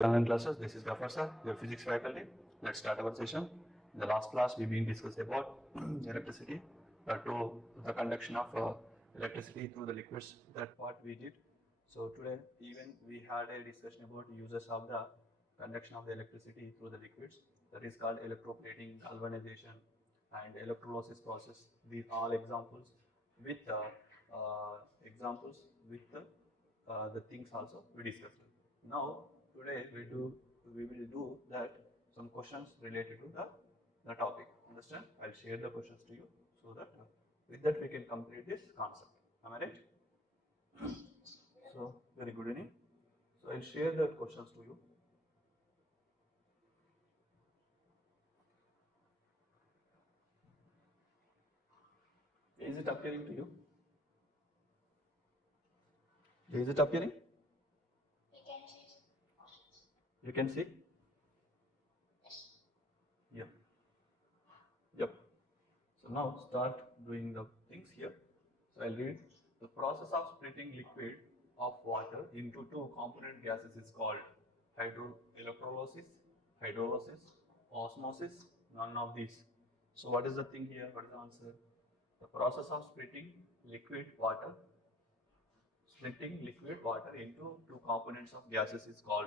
Online classes. This is Gafar sir, your physics faculty. Let's start our session. In the last class, we've been discussing about electricity, the conduction of electricity through the liquids. That part we did. So today, even we had a discussion about uses of the conduction of the electricity through the liquids. That is called electroplating, galvanization, and electrolysis process. These all examples with the things also we discussed. Now today we will do that some questions related to the topic. Understand? I'll share the questions to you so that with that we can complete this concept. Am I right? So very good evening. So I'll share the questions to you. Is it appearing to you? Is it appearing? You can see? Yeah. Yep. So now start doing the things here. So I'll read. The process of splitting liquid of water into two component gases is called electrolysis, hydrolysis, osmosis, none of these. So what is the thing here? What is the answer? The process of splitting liquid water into two components of gases is called,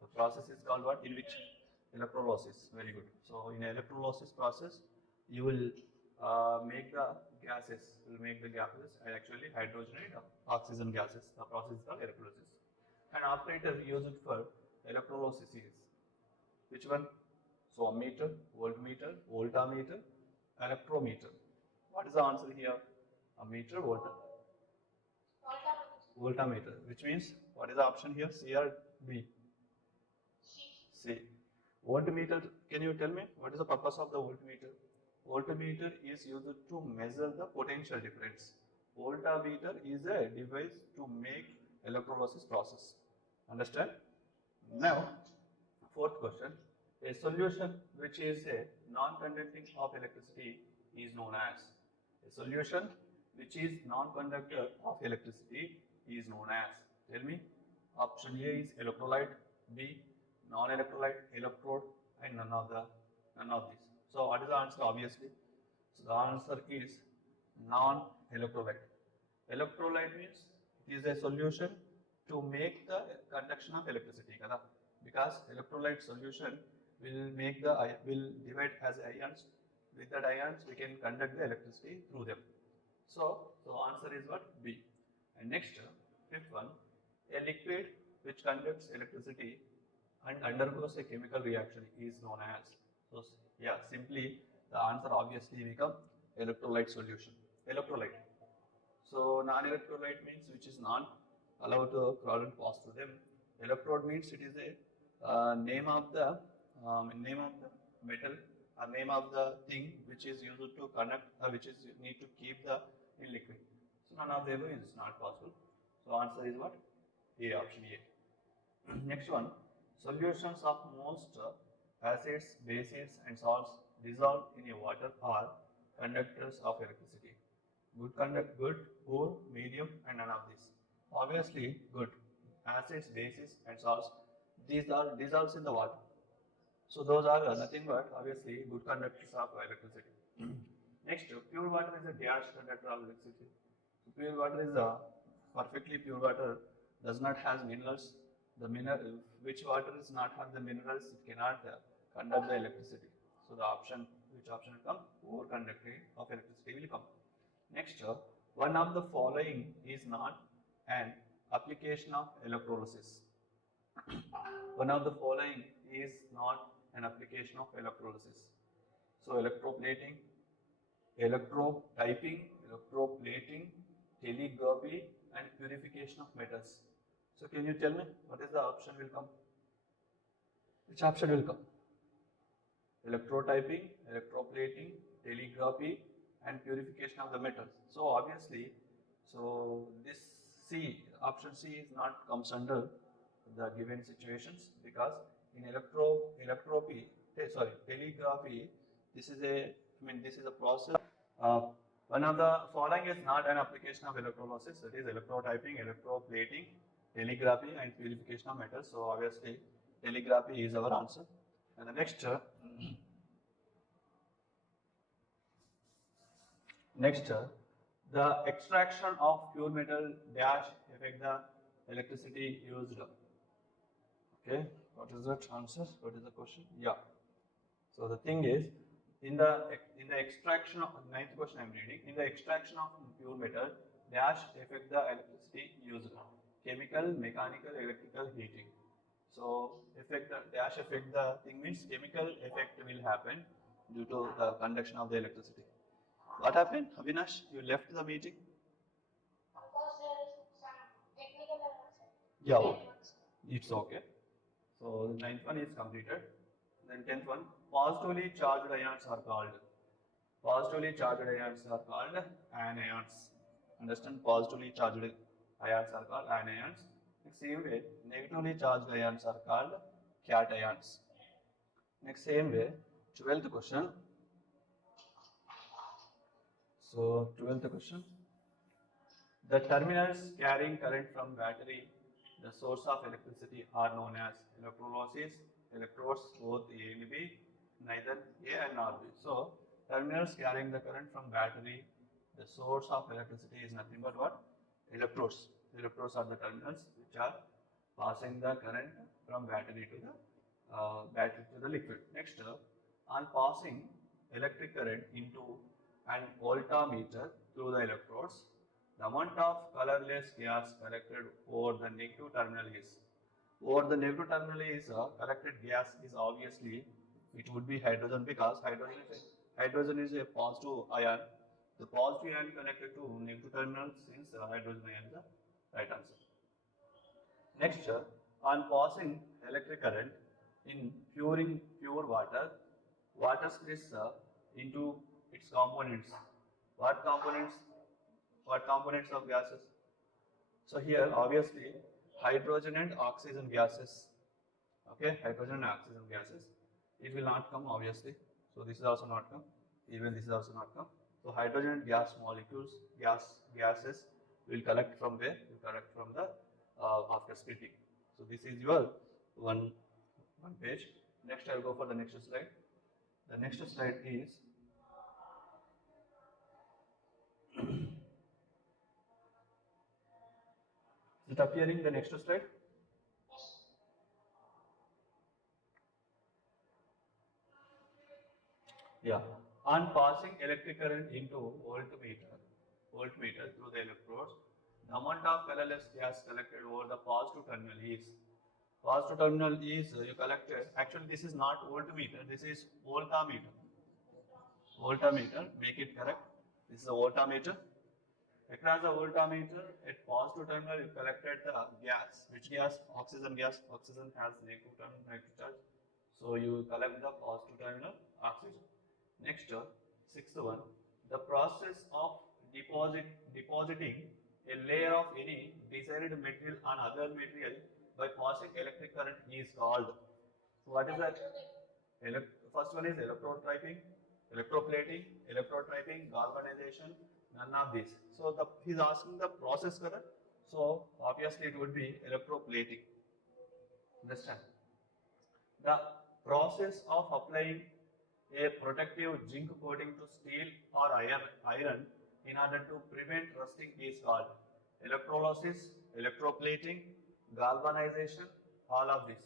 the process is called what? In which? Electrolysis. Very good. So in electrolysis process, you will make the gases, actually hydrogen and oxygen gases. The process is called electrolysis. And operator used for electrolysis is which one? So ammeter, voltmeter, voltammeter, electrometer. What is the answer here? Ammeter, voltammeter, which means what is the option here? C or B? C. Voltmeter, can you tell me what is the purpose of the voltmeter? Voltmeter is used to measure the potential difference. Voltmeter is a device to make electrolysis process. Understand? Now, fourth question. A solution which is a non-conducting of electricity is known as. A solution which is non-conductor of electricity is known as. Tell me. Option A is electrolyte, B non-electrolyte, electrode, and none of these. So what is the answer? Obviously, so the answer is non-electrolyte. Electrolyte means it is a solution to make the conduction of electricity, because electrolyte solution will divide as ions. With that ions, we can conduct the electricity through them. So answer is what? B. And next, fifth one, a liquid which conducts electricity and undergoes a chemical reaction is known as. So yeah, simply the answer obviously become electrolyte solution. Electrolyte. So non-electrolyte means which is not allowed to current pass through them. Electrode means it is a name of the metal, a name of the thing which is used to connect, which is need to keep the in liquid. So none of them is not possible. So answer is what? A, option A. Next one. Solutions of most acids, bases, and salts dissolved in a water are conductors of electricity. Good, poor, medium, and none of these. Obviously, good. Acids, bases, and salts, these are dissolved in the water. So those are nothing but obviously good conductors of electricity. Next, pure water is a dash conductor of electricity. So pure water is a perfectly pure water, does not have minerals. The which water is not have the minerals, it cannot conduct the electricity. So the option, which option will come? Poor conductor of electricity will come. Next, one of the following is not an application of electrolysis. One of the following is not an application of electrolysis. So electroplating, electrotyping, electroplating, telegraphy, and purification of metals. So can you tell me what is the option will come? Which option will come? Electrotyping, electroplating, telegraphy, and purification of the metals. So obviously, so this C, option C is not comes under the given situations, because in telegraphy, this is a process. One of the following is not an application of electrolysis. That is electrotyping, electroplating, telegraphy, and purification of metals. So obviously, Telegraphy is our answer. And the next, the extraction of pure metal dash affect the electricity used. Okay, what is that answer? What is the question? Yeah. So the thing is, in the extraction of ninth question I am reading, in the extraction of pure metal dash affect the electricity used. Chemical, mechanical, electrical, heating. So dash affect the thing means chemical effect will happen due to the conduction of the electricity. What happened, Avinash? You left the meeting? Because there is some technical errors. Yeah, it's okay. So the ninth one is completed. Then 10th one, positively charged ions are called. Positively charged ions are called anions. Understand? Positively charged ions are called anions. Same way, negatively charged ions are called cations. Next same way, 12th question. So 12th question. The terminals carrying current from battery, the source of electricity, are known as electrolysis, electrodes both A and B, neither A and nor B. So terminals carrying the current from battery, the source of electricity is nothing but what? Electrodes. Electrodes are the terminals which are passing the current from battery to the liquid. Next, on passing electric current into an voltmeter through the electrodes, the amount of colorless gas collected over the negative terminal collected gas is obviously, it would be hydrogen, because hydrogen is a positive ion. The positive ion connected to negative terminal, since hydrogen ion is the right answer. Next, on passing electric current in pure water, water splits into its components. What components of gases? So here obviously hydrogen and oxygen gases. Okay, hydrogen and oxygen gases. It will not come obviously. So this is also not come. Even this is also not come. So hydrogen and gas molecules, gases will collect from where? Will collect from the after splitting. So this is your one page. Next I will go for the next slide. The next slide is is it appearing the next slide? Yeah. On passing electric current into voltmeter through the electrodes, the amount of colorless gas collected over the positive terminal is you collected. Actually, this is not voltmeter. This is voltameter. Voltameter. Make it correct. This is a voltameter. Across the voltameter, at positive terminal, you collected the gas. Which gas? Oxygen gas. Oxygen has negative charge. So you collect the positive terminal oxygen. Next, sixth one, the process of depositing a layer of any desired material on other material by passing electric current is called. What is that? First one is electrotyping, electroplating, galvanization, none of these. So he's asking the process current. So obviously it would be electroplating. Understand? The process of applying a protective zinc coating to steel or iron in order to prevent rusting is called electrolysis, electroplating, galvanization, all of this.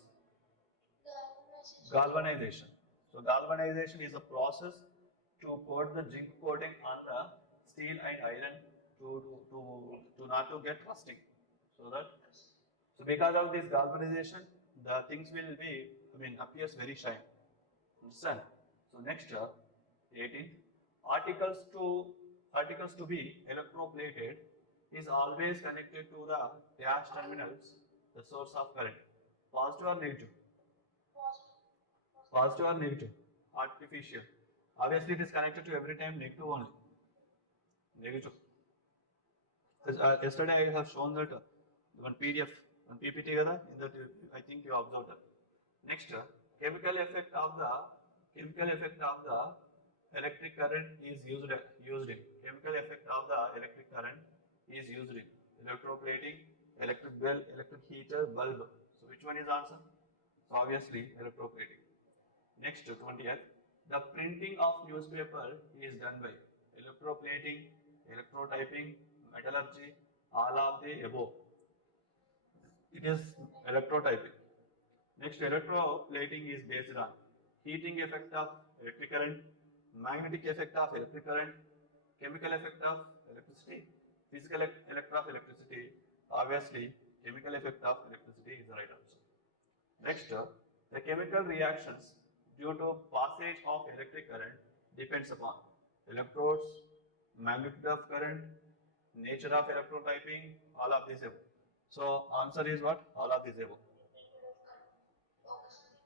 Galvanization. So galvanization is a process to coat the zinc coating on the steel and iron to not to get rusting. So because of this galvanization, the things will be, appears very shine. Understand? So next, 18th, articles to be electroplated is always connected to the dash terminals, the source of current. Positive or negative? Positive or negative? Artificial. Obviously, it is connected to every time negative only. Negative. Yesterday I have shown that one PDF, one PPT, in that I think you observed that. Next, chemical effect of the electric current is used in. Chemical effect of the electric current is used in electroplating, electric bell, electric heater, bulb. So which one is answer? So obviously electroplating. Next, 20th, the printing of newspaper is done by electroplating, electrotyping, metallurgy, all of the above. It is electrotyping. Next, electroplating is based on heating effect of electric current, magnetic effect of electric current, chemical effect of electricity, physical effect of electricity. Obviously, chemical effect of electricity is the right answer. Next, the chemical reactions due to passage of electric current depends upon electrodes, magnitude of current, nature of electrotyping, all of these above. So answer is what? All of these above. Focus on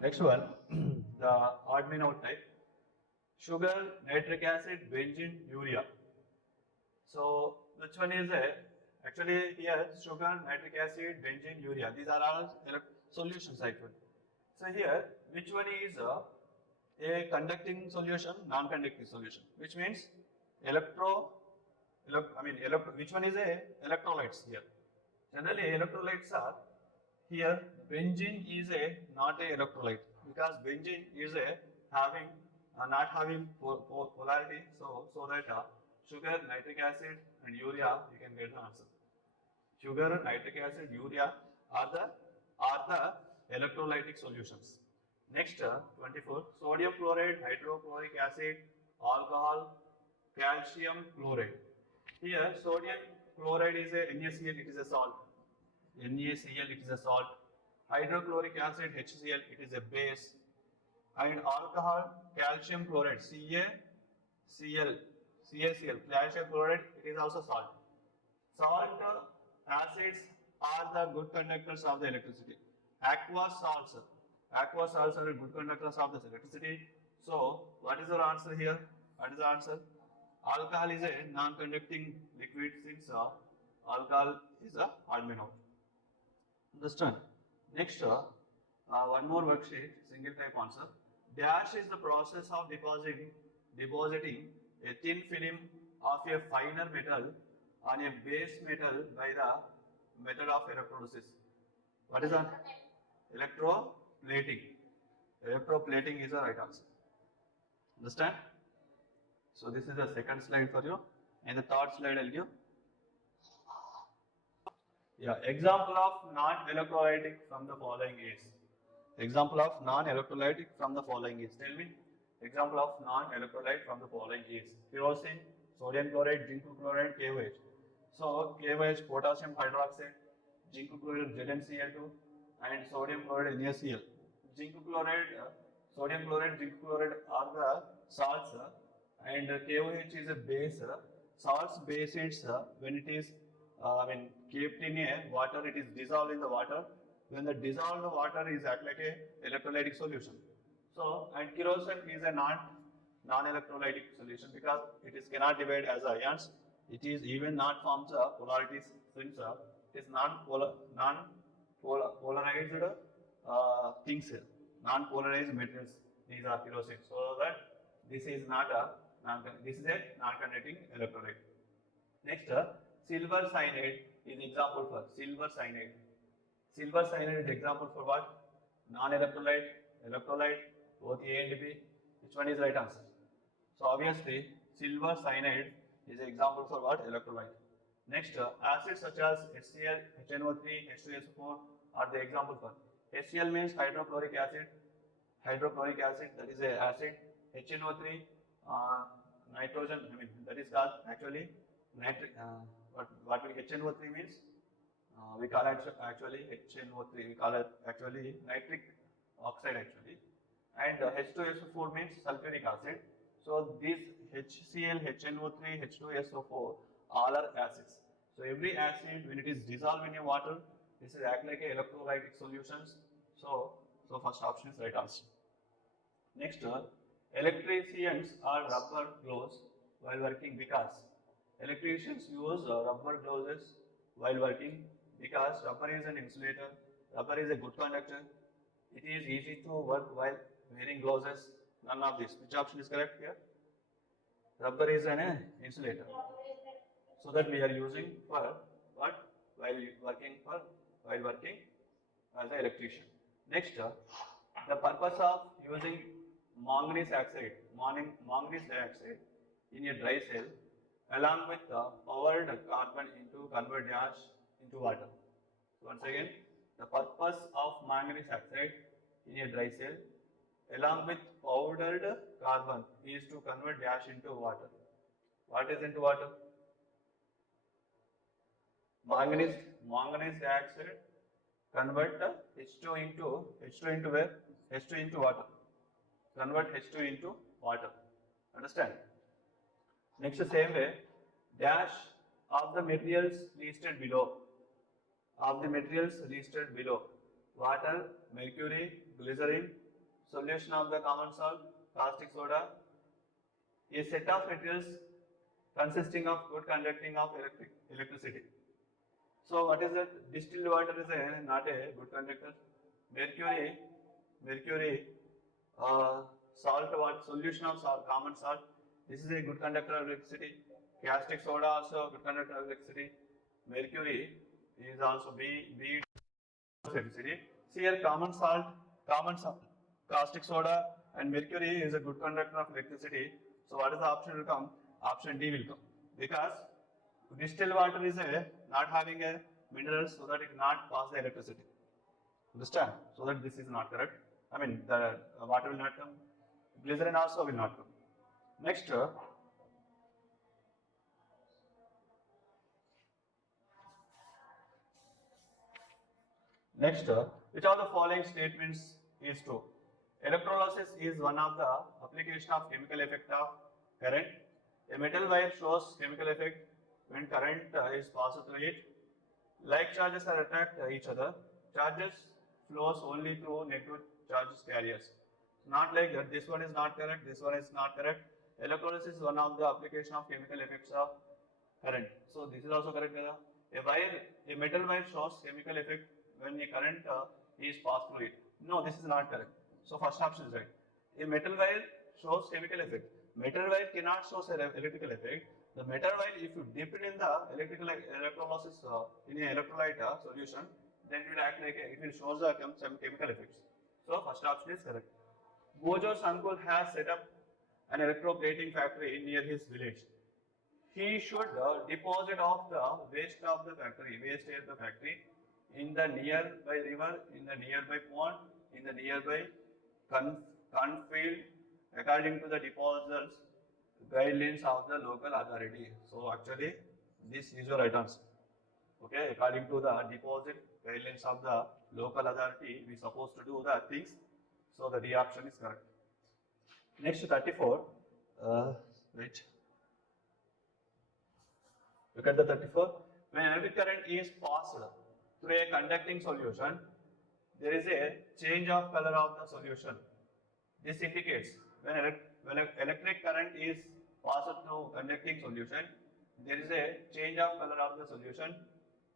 the Next one, the odd man out type. Sugar, nitric acid, benzene, urea. So which one is a? Actually here sugar, nitric acid, benzene, urea. These are all solutions actually. So here which one is a conducting solution, non-conducting solution, which means which one is a electrolytes here? Generally electrolytes are here benzene is a not a electrolyte because benzene is a having not having polarity, so that sugar, nitric acid and urea you can get the answer. Sugar, nitric acid, urea are the electrolytic solutions. Next, 24, sodium chloride, hydrochloric acid, alcohol, calcium chloride. Here, sodium chloride is a NaCl, it is a salt. NaCl, it is a salt. Hydrochloric acid, HCl, it is a base. And alcohol, calcium chloride, CaCl, calcium chloride, it is also salt. Salt acids are the good conductors of the electricity. Aqueous salts are good conductors of the electricity. So, what is your answer here? What is the answer? Alcohol is a non-conducting liquid since alcohol is a odd man out. Understand? Next, one more worksheet, single type answer. Dash is the process of depositing a thin film of a finer metal on a base metal by the method of electrolysis. What is that? Electroplating. Electroplating is the right answer. Understand? So this is the second slide for you, and the third slide I'll give. Yeah, example of non-electrolytic from the following is. Example of non-electrolytic from the following is. Tell me. Example of non-electrolyte from the following is kerosene, sodium chloride, zinc chloride, KOH. So KOH, potassium hydroxide, zinc chloride, ZnCl2, and sodium chloride, NaCl. Zinc chloride, sodium chloride, zinc chloride are the salts, and KOH is a base. Salts base is when it is kept in a water, it is dissolved in the water. When the dissolved water is act like a electrolytic solution. So, and kerosene is a non-electrolytic solution because it is cannot divide as ions. It is even not forms polarities since it is non-polarized things, non-polarized materials. These are kerosene. So that this is not a non-conducting electrolyte. Next, silver cyanide is example for silver cyanide. Silver cyanide is example for what? Non-electrolyte, electrolyte, both A and B. Which one is right answer? So obviously, silver cyanide is an example for what? Electrolyte. Next, acids such as HCl, HNO3, H2SO4 are the example for. HCl means hydrochloric acid. Hydrochloric acid, that is a acid. HNO3, nitrogen. That is called actually nitric. What HNO3 means? We call it actually HNO3. We call it actually nitric oxide actually. And H2SO4 means sulfuric acid. So these HCl, HNO3, H2SO4 all are acids. So every acid when it is dissolved in a water, this is act like a electrolytic solutions. So first option is right answer. Next, electricians are rubber gloves while working because electricians use rubber gloves while working because rubber is an insulator, rubber is a good conductor, it is easy to work while wearing gloves. None of this. Which option is correct here? Rubber is an insulator. So that we are using for what? While working as an electrician. Next, the purpose of using manganese dioxide in a dry cell along with the powered carbon into convert ash into water. Once again, the purpose of manganese oxide in a dry cell along with powdered carbon is to convert ash into water. What is into water? Manganese dioxide convert H2 into where? H2 into water. Convert H2 into water. Understand? Next, the same way, dash of the materials listed below. Water, mercury, glycerin, solution of the common salt, caustic soda, a set of materials consisting of good conducting of electricity. So what is that? Distilled water is not a good conductor. Mercury, salt water, solution of salt, common salt. This is a good conductor of electricity. Caustic soda also a good conductor of electricity. Mercury is also B electricity. See here, common salt, caustic soda, and mercury is a good conductor of electricity. So what is the option will come? Option D will come, because distilled water is not having a minerals, so that it not pass the electricity. Understand? So that this is not correct. I mean, the water will not come. Glycerin also will not come. Next, which of the following statements is true? Electrolysis is one of the application of chemical effect of current. A metal wire shows chemical effect when current is passed through it. Like charges are attract each other. Charges flows only through negative charges carriers. Not like that. This one is not correct. This one is not correct. Electrolysis is one of the application of chemical effects of current. So this is also correct. A metal wire shows chemical effect when a current is passed through it. No, this is not correct. So first option is right. A metal wire shows chemical effect. Metal wire cannot show electrical effect. The metal wire, if you dip it in the electrolysis in an electrolyte solution, then it will act like it will show some chemical effects. So first option is correct. Bojo's uncle has set up an electroplating factory near his village. He should deposit of the waste air of the factory in the nearby river, in the nearby pond, in the nearby cornfield, according to the deposer's guidelines of the local authority. So actually, this is your right answer. Okay, according to the deposit guidelines of the local authority, we supposed to do the things. So the D option is correct. Next, 34. Wait. Look at the 34. When electric current is passed through a conducting solution, there is a change of color of the solution. This indicates when electric current is passed through conducting solution, there is a change of color of the solution.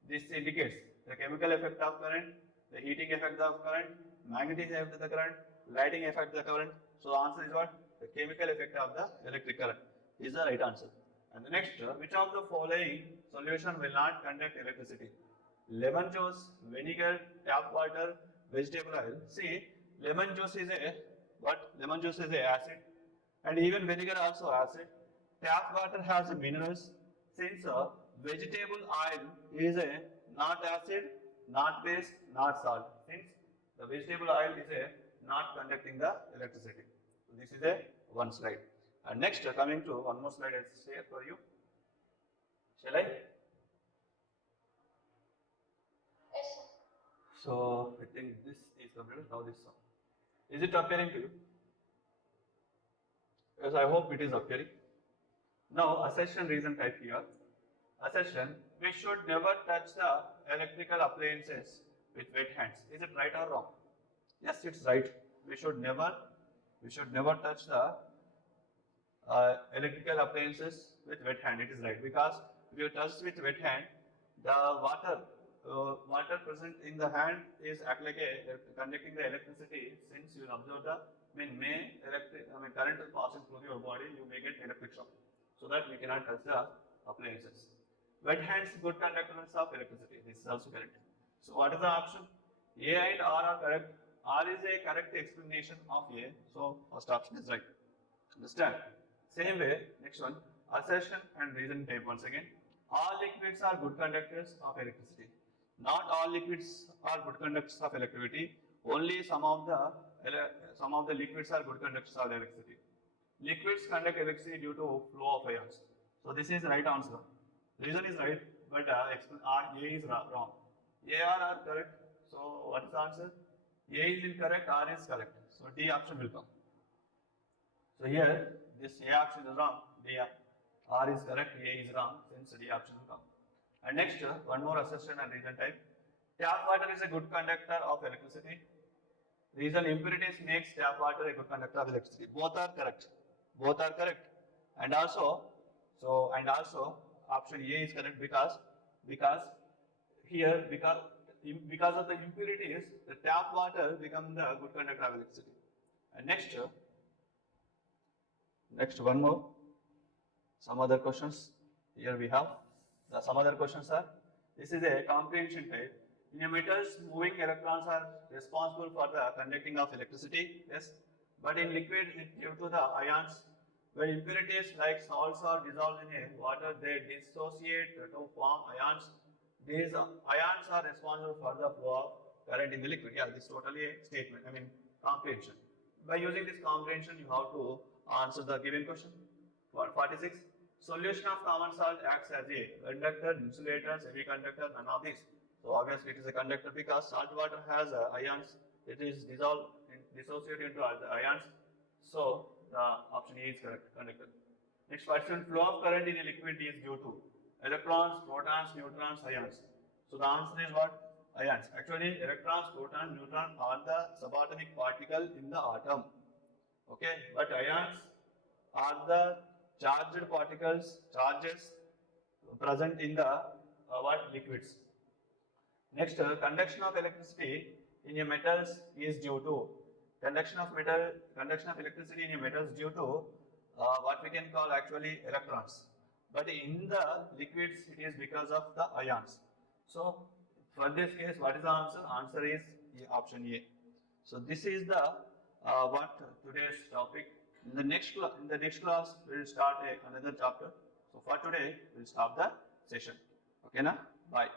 This indicates the chemical effect of current, the heating effect of current, magnetic effect of the current, lighting effect of the current. So the answer is what? The chemical effect of the electric current is the right answer. And the next, which of the following solution will not conduct electricity? Lemon juice, vinegar, tap water, vegetable oil. See, lemon juice is a what? Lemon juice is a acid, and even vinegar also acid. Tap water has minerals. Since vegetable oil is a not acid, not base, not salt. Since the vegetable oil is a not conducting the electricity. So this is a one slide. And next, coming to one more slide, I'll share for you. Shall I? Yes, sir. So I think this is completed. Now this one. Is it appearing to you? Yes, I hope it is appearing. Now, assertion reason type here. Assertion: we should never touch the electrical appliances with wet hands. Is it right or wrong? Yes, it's right. We should never touch the electrical appliances with wet hand. It is right, because if you touch with wet hand, the water water present in the hand is act like a conducting the electricity. Since you will observe the current is passing through your body, you may get electric shock. So that we cannot touch the appliances. Wet hands, good conductors of electricity. This is also correct. So what is the option? A and R are correct. R is a correct explanation of A. So first option is right. Understand? Same way, next one, assertion and reason type once again. All liquids are good conductors of electricity. Not all liquids are good conductors of electricity. Only some of the liquids are good conductors of electricity. Liquids conduct electricity due to flow of ions. So this is right answer. Reason is right, but A is wrong. A, R are correct. So what is the answer? A is incorrect, R is correct. So D option will come. So here, this A option is wrong, D, R is correct, A is wrong, since D option will come. And next, one more assertion and reason type. Tap water is a good conductor of electricity. Reason, impurities makes tap water a good conductor of electricity. Both are correct. Both are correct. And also option A is correct because of the impurities, the tap water becomes the good conductor of electricity. And next one more. Some other questions. Here we have some other questions are. This is a comprehension type. In a metals, moving electrons are responsible for the conducting of electricity. Yes, but in liquid, due to the ions, when impurities like salts are dissolved in a water, they dissociate to form ions. These ions are responsible for the flow of current in the liquid. Yeah, this is totally a statement. Comprehension. By using this comprehension, you have to answer the given question. 46. Solution of common salt acts as a conductor, insulator, semiconductor, none of these. So obviously it is a conductor because salt water has ions. It is dissociated into the ions. So the option A is correct, conductor. Next question, flow of current in a liquid is due to electrons, protons, neutrons, ions. So the answer is what? Ions. Actually, electrons, protons, neutrons are the subatomic particle in the atom. Okay, but ions are the charged particles, charges present in the liquids. Next, conduction of electricity in a metals is due to conduction of electricity in a metals due to what we can call actually electrons. But in the liquids, it is because of the ions. So for this case, what is the answer? Answer is option A. So this is the what today's topic. In the next class, we will start another chapter. So for today, we will stop the session. Okay, na? Bye.